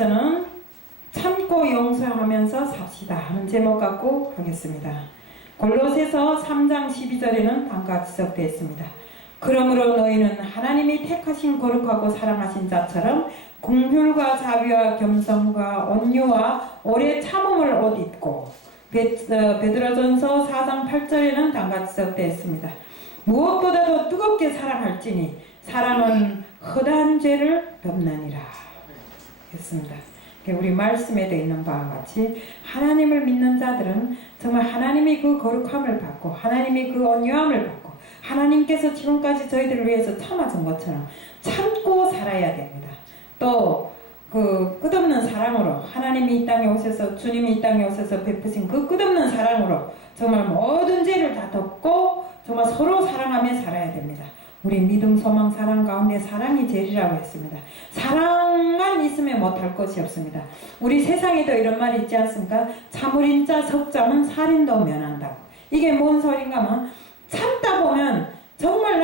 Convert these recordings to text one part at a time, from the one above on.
위해서는 참고 용서하면서 삽시다 하는 제목 갖고 하겠습니다. 골로새서 3장 12절에는 다음과 지적되어 있습니다. 그러므로 너희는 하나님이 택하신 거룩하고 사랑하신 자처럼 긍휼과 자비와 겸손과 온유와 오래 참음을 옷 입고, 베드로전서 4장 8절에는 다음과 지적되어 있습니다. 무엇보다도 뜨겁게 사랑할지니 사랑은 허다한 죄를 덮느니라 했습니다. 우리 말씀에도 있는 바와 같이 하나님을 믿는 자들은 정말 하나님이 그 거룩함을 받고 하나님이 그 온유함을 받고 하나님께서 지금까지 저희들을 위해서 참아준 것처럼 참고 살아야 됩니다. 또 그 끝없는 사랑으로 하나님이 이 땅에 오셔서 주님이 이 땅에 오셔서 베푸신 그 끝없는 사랑으로 정말 모든 죄를 다 덮고 정말 서로 사랑하며 살아야 됩니다. 우리 믿음, 소망, 사랑 가운데 사랑이 제일이라고 했습니다. 사랑만 있으면 못할 것이 없습니다. 우리 세상에도 이런 말이 있지 않습니까? 참을인 자 석자는 살인도 면한다고. 이게 뭔 소린가 하면 참다 보면 정말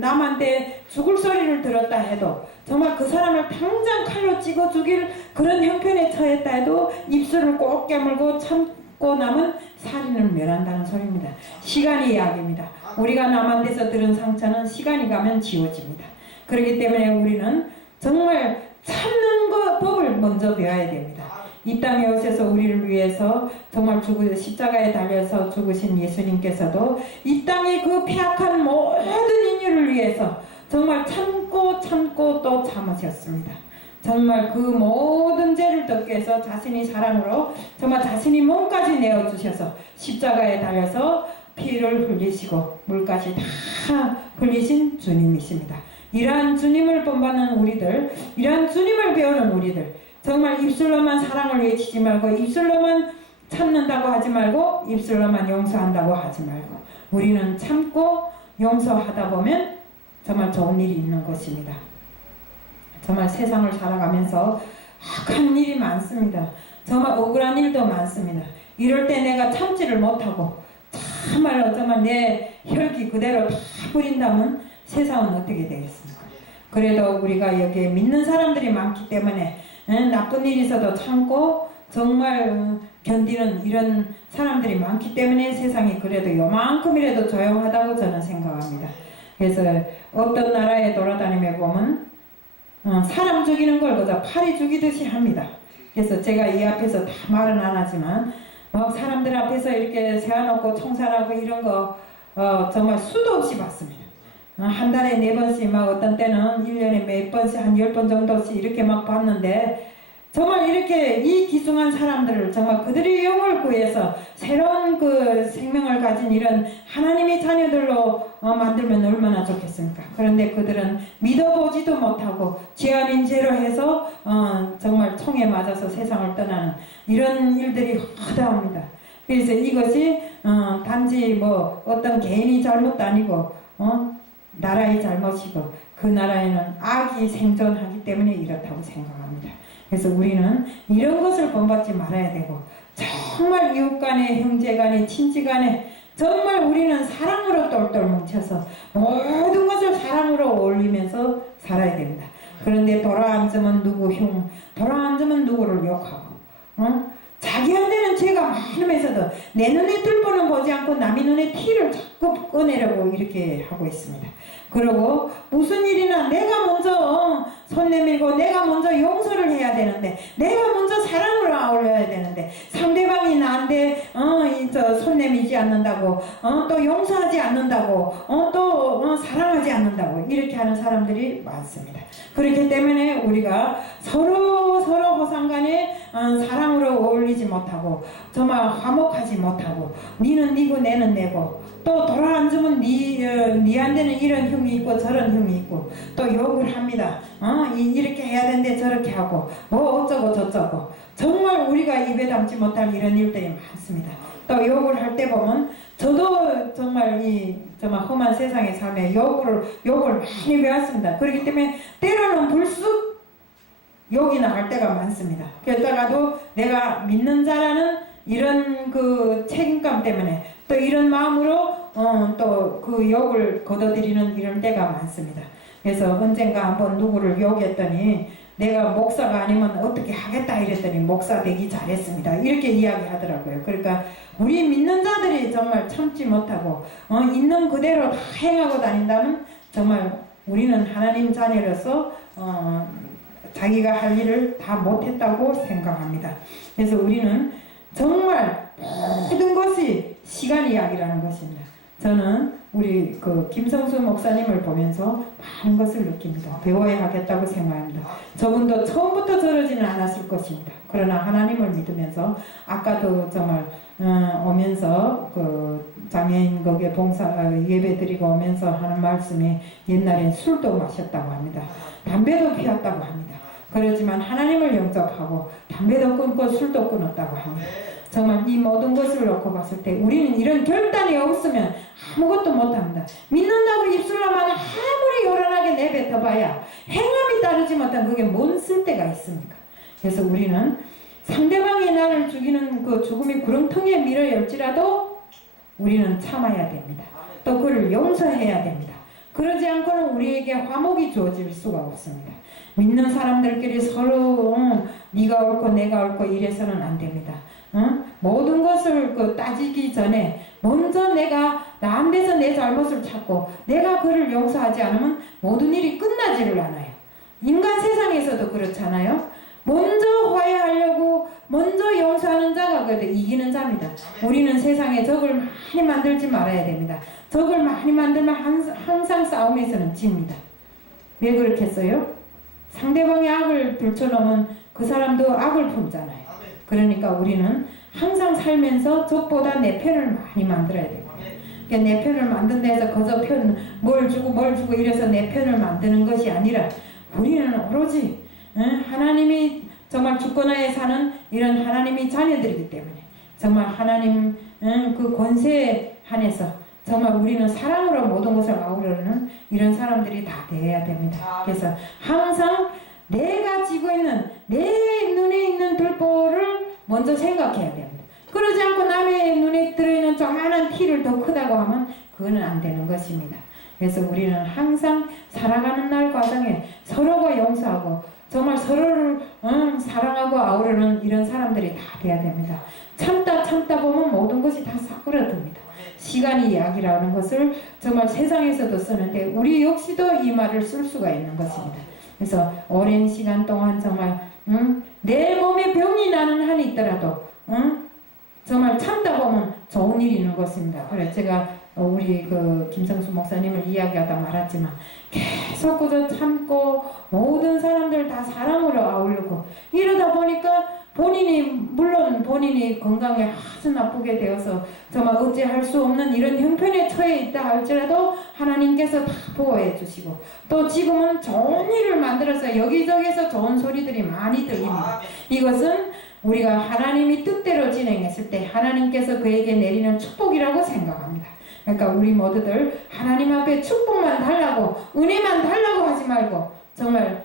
남한테 죽을 소리를 들었다 해도 정말 그 사람을 당장 칼로 찍어 죽일 그런 형편에 처했다 해도 입술을 꼭 깨물고 참고 남은 살인을 면한다는 소리입니다. 시간이 약입니다. 우리가 남한테서 들은 상처는 시간이 가면 지워집니다. 그렇기 때문에 우리는 정말 참는 법을 먼저 배워야 됩니다. 이 땅에 오셔서 우리를 위해서 정말 십자가에 달려서 죽으신 예수님께서도 이 땅의 그 폐악한 모든 인류를 위해서 정말 참고 또 참으셨습니다. 정말 그 모든 죄를 덮기 위해서 자신이 사랑으로 정말 자신이 몸까지 내어주셔서 십자가에 달려서 피를 흘리시고 물까지 다 흘리신 주님이십니다. 이러한 주님을 본받는 우리들, 이러한 주님을 배우는 우리들, 정말 입술로만 사랑을 외치지 말고 입술로만 참는다고 하지 말고 입술로만 용서한다고 하지 말고 우리는 참고 용서하다 보면 정말 좋은 일이 있는 것입니다. 정말 세상을 살아가면서 악한 일이 많습니다. 정말 억울한 일도 많습니다. 이럴 때 내가 참지를 못하고 정말로 정말 내 혈기 그대로 다 부린다면 세상은 어떻게 되겠습니까? 그래도 우리가 여기에 믿는 사람들이 많기 때문에 나쁜 일이 있어도 참고 정말 견디는 이런 사람들이 많기 때문에 세상이 그래도 요만큼이라도 조용하다고 저는 생각합니다. 그래서 어떤 나라에 돌아다니며 보면 사람 죽이는 걸 그저 파리 죽이듯이 합니다. 그래서 제가 이 앞에서 다 말은 안 하지만 사람들 앞에서 이렇게 세워놓고 총살하고 이런 거 정말 수도 없이 봤습니다. 한 달에 4번씩 막 어떤 때는 1년에 몇 번씩 한 10번 정도씩 이렇게 막 봤는데 정말 이렇게 이 기중한 사람들을 정말 그들의 영을 구해서 새로운 그 생명을 가진 이런 하나님의 자녀들로 만들면 얼마나 좋겠습니까? 그런데 그들은 믿어보지도 못하고 죄 아닌 죄로 해서 정말 총에 맞아서 세상을 떠나는 이런 일들이 허다합니다. 그래서 이것이 단지 뭐 어떤 개인이 잘못도 아니고 나라의 잘못이고 그 나라에는 악이 생존하기 때문에 이렇다고 생각합니다. 그래서 우리는 이런 것을 본받지 말아야 되고 정말 이웃간에 형제간에 친지간에 정말 우리는 사랑으로 똘똘 뭉쳐서 모든 것을 사랑으로 어울리면서 살아야 됩니다. 그런데 돌아앉으면 누구 흉, 돌아앉으면 누구를 욕하고 자기한테는 죄가 많으면서도 내 눈에 뜰보는 보지 않고 남의 눈에 티를 자꾸 꺼내려고 이렇게 하고 있습니다. 그리고 무슨 일이나 내가 먼저 손 내밀고 내가 먼저 용서를 해야 되는데 내가 먼저 사랑을 아울러야 되는데 상대방이 나한테 손 내밀지 않는다고 또 용서하지 않는다고 또 사랑하지 않는다고 이렇게 하는 사람들이 많습니다. 그렇기 때문에 우리가 서로 허상간에 사랑으로 어울리지 못하고 정말 화목하지 못하고 니는 니고 내는 내고 또 돌아앉으면 니한테는 이런 흉이 있고 저런 흉이 있고 또 욕을 합니다. 이렇게 해야 되는데 저렇게 하고 뭐 어쩌고 저쩌고 정말 우리가 입에 담지 못할 이런 일들이 많습니다. 또 욕을 할 때 보면 저도 정말 정말 험한 세상에 살며 욕을 많이 배웠습니다. 그렇기 때문에 때로는 불쑥 욕이 나갈 때가 많습니다. 그러다가도 내가 믿는 자라는 이런 그 책임감 때문에 또 이런 마음으로 또 그 욕을 거둬들이는 이런 때가 많습니다. 그래서 언젠가 한번 누구를 욕했더니 내가 목사가 아니면 어떻게 하겠다 이랬더니 목사 되기 잘했습니다. 이렇게 이야기하더라고요. 그러니까 우리 믿는 자들이 정말 참지 못하고 있는 그대로 다 행하고 다닌다면 정말 우리는 하나님 자녀로서 자기가 할 일을 다 못했다고 생각합니다. 그래서 우리는 정말 모든 것이 시간 이야기라는 것입니다. 저는 우리 김성수 목사님을 보면서 많은 것을 느낍니다. 배워야 하겠다고 생각합니다. 저분도 처음부터 저러지는 않았을 것입니다. 그러나 하나님을 믿으면서 아까도 정말 오면서 장애인 거기에 봉사 예배 드리고 오면서 하는 말씀이 옛날엔 술도 마셨다고 합니다. 담배도 피웠다고 합니다. 그렇지만 하나님을 영접하고 담배도 끊고 술도 끊었다고 합니다. 정말 이 모든 것을 놓고 봤을 때 우리는 이런 결단이 없으면 아무것도 못합니다. 믿는다고 입술로만 아무리 요란하게 내뱉어봐야 행함이 따르지 못한 그게 뭔 쓸데가 있습니까? 그래서 우리는 상대방이 나를 죽이는 그 죽음이 구렁텅이에 밀어열지라도 우리는 참아야 됩니다. 또 그를 용서해야 됩니다. 그러지 않고는 우리에게 화목이 주어질 수가 없습니다. 믿는 사람들끼리 서로 네가 옳고 내가 옳고 이래서는 안 됩니다. 모든 것을 따지기 전에 먼저 내가 남에서 내 잘못을 찾고 내가 그를 용서하지 않으면 모든 일이 끝나지를 않아요. 인간 세상에서도 그렇잖아요. 먼저 화해하려고 먼저 용서하는 자가 이기는 자입니다. 우리는 세상에 적을 많이 만들지 말아야 됩니다. 적을 많이 만들면 항상 싸움에서는 집니다. 왜 그렇겠어요? 상대방의 악을 들춰놓으면 그 사람도 악을 품잖아요. 그러니까 우리는 항상 살면서 적보다 내 편을 많이 만들어야 됩니다. 그러니까 내 편을 만든다 해서 거저 편 뭘 주고 이래서 내 편을 만드는 것이 아니라 우리는 오로지 하나님이 정말 주권하에 사는 이런 하나님이 자녀들이기 때문에 정말 하나님 그 권세에 한해서 정말 우리는 사랑으로 모든 것을 아우르는 이런 사람들이 다 되어야 됩니다. 그래서 항상 내가 지고 있는 내 눈에 있는 들보를 먼저 생각해야 됩니다. 그러지 않고 남의 눈에 들어있는 조그마한 티를 더 크다고 하면 그거는 안 되는 것입니다. 그래서 우리는 항상 살아가는 날 과정에 서로가 용서하고 정말 서로를 사랑하고 아우르는 이런 사람들이 다 돼야 됩니다. 참다 보면 모든 것이 다 사그러듭니다. 시간이 약이라는 것을 정말 세상에서도 쓰는데 우리 역시도 이 말을 쓸 수가 있는 것입니다. 그래서 오랜 시간 동안 정말 내 몸에 병이 나는 한이 있더라도 정말 참다 보면 좋은 일이 있는 것입니다. 그래 제가 우리 김성수 목사님을 이야기하다 말았지만 계속 그저 참고 모든 사람들 다 사랑으로 아우르고 이러다 보니까 물론 본인이 건강에 아주 나쁘게 되어서 정말 어찌할 수 없는 이런 형편에 처해 있다 할지라도 하나님께서 다 보호해 주시고 또 지금은 좋은 일을 만들어서 여기저기서 좋은 소리들이 많이 들립니다. 이것은 우리가 하나님이 뜻대로 진행했을 때 하나님께서 그에게 내리는 축복이라고 생각합니다. 그러니까 우리 모두들 하나님 앞에 축복만 달라고 은혜만 달라고 하지 말고 정말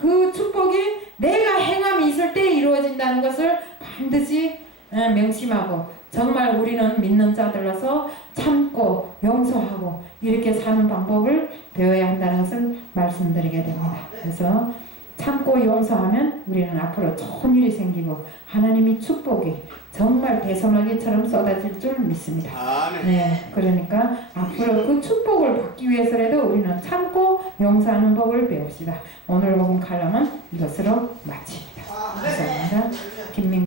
그 축복이 내가 행함이 있을 때 이루어진다는 것을 반드시 명심하고 정말 우리는 믿는 자들로서 참고 용서하고 이렇게 사는 방법을 배워야 한다는 것을 말씀드리게 됩니다. 그래서 참고 용서하면 우리는 앞으로 좋은 일이 생기고 하나님이 축복이 정말 대소나기처럼 쏟아질 줄 믿습니다. 네, 그러니까 앞으로 그 축복을 받기 위해서라도 우리는 참고 용서하는 법을 배웁시다. 오늘 복음 칼럼은 이것으로 마칩니다. 감사합니다. 김민